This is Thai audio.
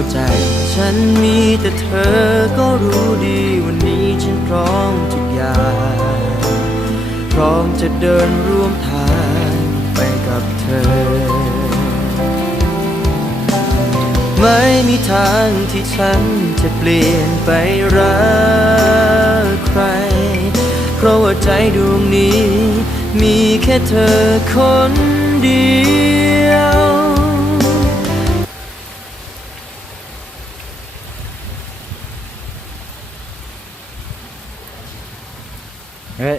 หัวใจฉันมีแต่เธอก็รู้ดีวันนี้ฉันพร้อมทุกอย่างพร้อมจะเดินร่วมทางไปกับเธอไม่มีทางที่ฉันจะเปลี่ยนไปรักใครเพราะว่าใจดวงนี้มีแค่เธอคนเดียวเฮ้ย